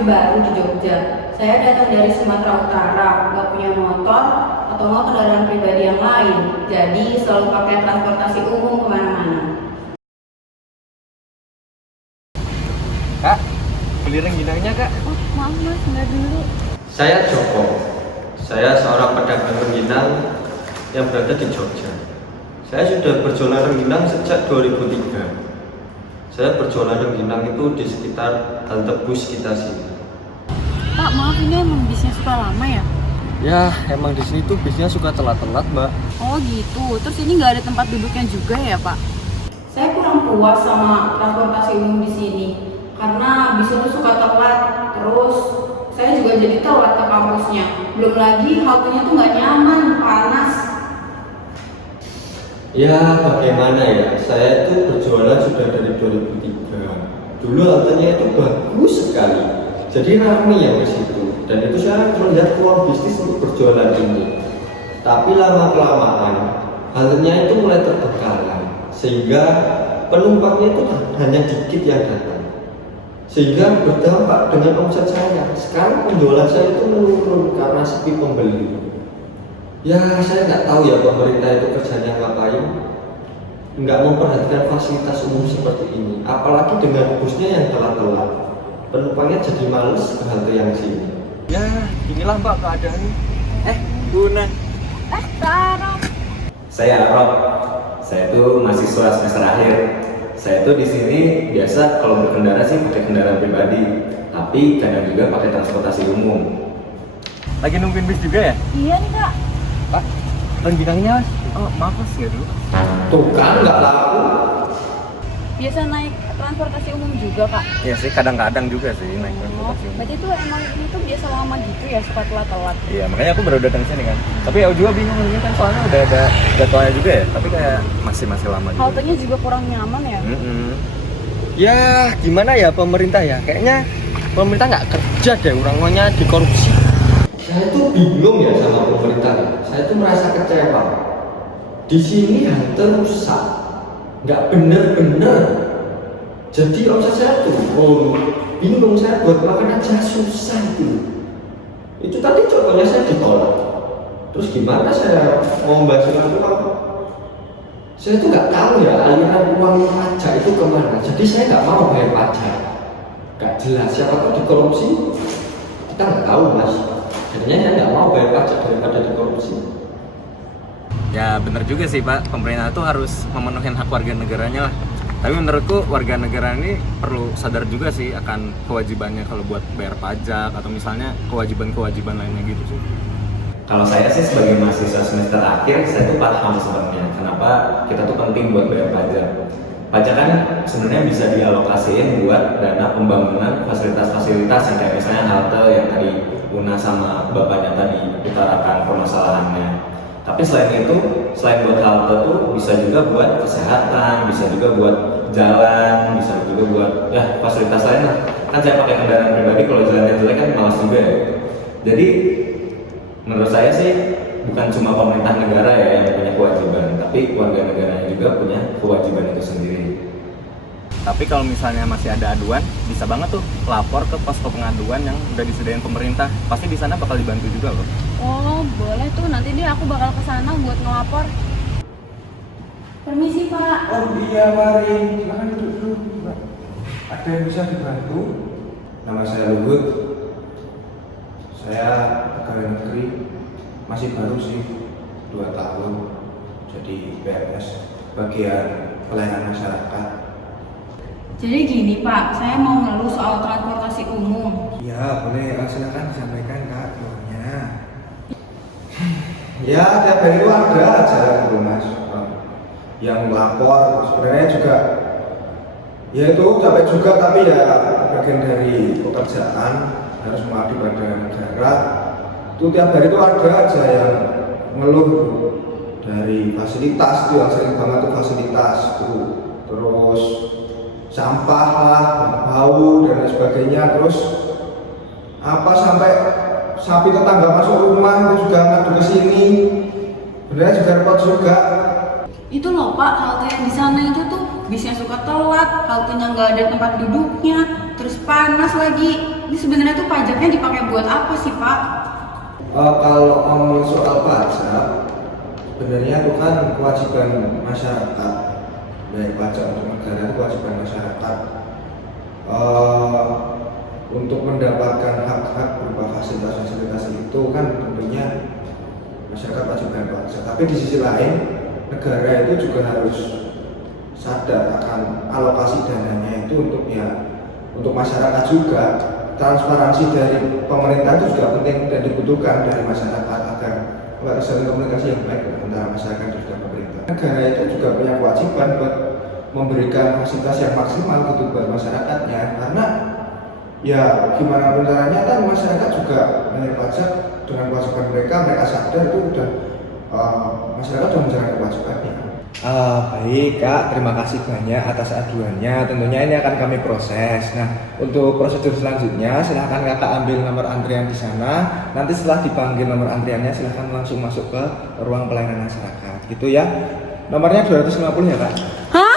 masih baru di Jogja. Saya datang dari Sumatera Utara, nggak punya motor atau nggak kendaraan pribadi yang lain. Jadi selalu pakai transportasi umum kemana-mana. Kak, beli rengginangnya kak. Oh maaf mas, nggak dulu. Saya Joko. Saya seorang pedagang rengginang yang berada di Jogja. Saya sudah berjualan rengginang sejak 2003. Saya berjualan rengginang itu di sekitar halte bus kita sini. Pak maaf, ini emang bisnya suka lama ya? Ya, emang di sini tuh bisnya suka telat-telat, Mbak. Oh gitu, terus ini nggak ada tempat duduknya juga ya Pak? Saya kurang puas sama transportasi umum di sini karena bisnya tuh suka telat. Terus saya juga jadi telat ke kampusnya. Belum lagi haltenya tuh nggak nyaman, panas. Ya, bagaimana ya? Saya itu berjualan sudah dari 2003. Dulu haltenya itu bagus sekali. Jadi ramai yang ke situ. Dan itu saya melihat peluang bisnis untuk berjualan ini. Tapi lama-kelamaan haltenya itu mulai terbengkalai. Sehingga penumpangnya itu hanya dikit yang datang. Sehingga berdampak dengan omset saya. Sekarang penjualan saya itu menurun karena sepi pembeli. Ya, saya nggak tahu ya pemerintah itu kerjanya ngapain, nggak memperhatikan fasilitas umum seperti ini. Apalagi dengan busnya yang telat-telat, penumpangnya jadi males ke halte yang sini. Ya, inilah Mbak keadaannya. Bunan. Sarah. Saya Rob. Saya itu mahasiswa semester akhir. Saya itu di sini biasa kalau berkendara sih pakai kendaraan pribadi, tapi kadang juga pakai transportasi umum. Lagi nungguin bis juga ya? Iya nih Kak. Pak, rengginangnya mas. Oh, maaf mas ya dulu. Tuh kan nggak laku. Biasa naik transportasi umum juga Kak? Ya sih, kadang-kadang juga sih naik transportasi umum. Berarti itu emang ini tuh biasa lama gitu ya, suka telat-telat? Iya, makanya aku baru datang sini kan. Tapi aku juga bingung ini kan soalnya udah ada jadwalnya juga ya. Tapi kayak masih lama juga. Haltenya juga kurang nyaman ya? Ya, gimana ya pemerintah ya? Kayaknya pemerintah nggak kerja deh, orang-orangnya dikorupsi. Saya tuh bingung ya sama pemerintah. Saya tuh merasa kecewa. Di sini halte rusak, nggak bener-bener. Jadi omset saya turun. Bingung saya buat makan aja susah itu. Itu tadi contohnya saya ditolak. Terus gimana saya mau membagikan uang? Saya tuh nggak tahu ya aliran uang pajak itu kemana. Jadi saya nggak mau bayar pajak. Nggak jelas siapa tahu dikorupsi. Kita nggak tahu mas. Jadinya saya nggak mau bayar pajak daripada dikorupsi. Ya benar juga sih Pak, pemerintah itu harus memenuhi hak warga negaranya lah. Tapi menurutku warga negara ini perlu sadar juga sih akan kewajibannya kalau buat bayar pajak atau misalnya kewajiban-kewajiban lainnya gitu sih. Kalau saya sih sebagai mahasiswa semester akhir, saya tuh paham sebenarnya kenapa kita tuh penting buat bayar pajak. Pajak kan sebenarnya bisa dialokasiin buat dana pembangunan fasilitas-fasilitas yang kayak misalnya halte yang tadi Una sama bapaknya tadi utarakan permasalahannya. Tapi selain itu, selain buat halte tuh bisa juga buat kesehatan, bisa juga buat jalan, bisa juga buat ya fasilitas lain lah. Kan saya pakai kendaraan pribadi, kalau jalannya jelek kan malas juga ya. Jadi menurut saya sih bukan cuma pemerintah negara ya yang punya kewajiban, tapi warga negaranya juga punya kewajiban itu sendiri. Tapi kalau misalnya masih ada aduan, bisa banget tuh lapor ke posko pengaduan yang udah disediain pemerintah. Pasti di sana bakal dibantu juga loh. Oh boleh tuh, nanti deh aku bakal kesana buat ngelapor. Permisi Pak. Oh iya, mari. Silakan duduk dulu, Mbak. Ada yang bisa dibantu? Nama saya Luhut. Saya pegawai negeri. Masih baru sih, 2 tahun. Jadi PNS, bagian pelayanan masyarakat. Jadi gini Pak, saya mau ngeluh soal transportasi umum. Iya, boleh. Silakan disampaikan Kak, keluhannya. Ya, tiap hari itu ada aja gitu Mas. Yang melapor sebenarnya juga ya itu capek juga, tapi ya bagian dari pekerjaan harus mengabdi pada negara. Itu tiap hari itu ada aja yang ngeluh dari fasilitas itu yang sering banget tuh fasilitas tuh, terus sampah lah, bau dan lain sebagainya. Terus apa sampai sapi tetangga masuk rumah itu juga ngadu ke sini. Sebenarnya juga repot juga. Itu loh Pak, halte yang di sana itu tuh bisnya suka telat, haltenya nggak ada tempat duduknya, terus panas lagi. Ini sebenarnya tuh pajaknya dipakai buat apa sih, Pak? Kalau ngomongin soal pajak, sebenarnya itu kan kewajiban masyarakat. Baik pajak untuk negara itu kewajiban masyarakat. Untuk mendapatkan hak-hak berupa fasilitas-fasilitas itu kan tentunya masyarakat wajib bayar pajak. Tapi di sisi lain, negara itu juga harus sadar akan alokasi dananya itu untuk masyarakat juga. Transparansi dari pemerintah itu juga penting dan dibutuhkan dari masyarakat agar terjalin komunikasi yang baik antara masyarakat dan juga pemerintah. Negara itu juga punya kewajiban buat memberikan fasilitas yang maksimal gitu buat masyarakatnya, karena ya gimana pun caranya kan masyarakat juga bayar pajak dengan kewajiban mereka sadar itu udah masyarakat sudah menjalankan kewajibannya. Baik Kak, terima kasih banyak atas aduannya. Tentunya ini akan kami proses. Nah, untuk prosedur selanjutnya silahkan Kakak ambil nomor antrian di sana. Nanti setelah dipanggil nomor antriannya silahkan langsung masuk ke ruang pelayanan masyarakat. Gitu ya. Nomornya 250 ya Kak. Hah?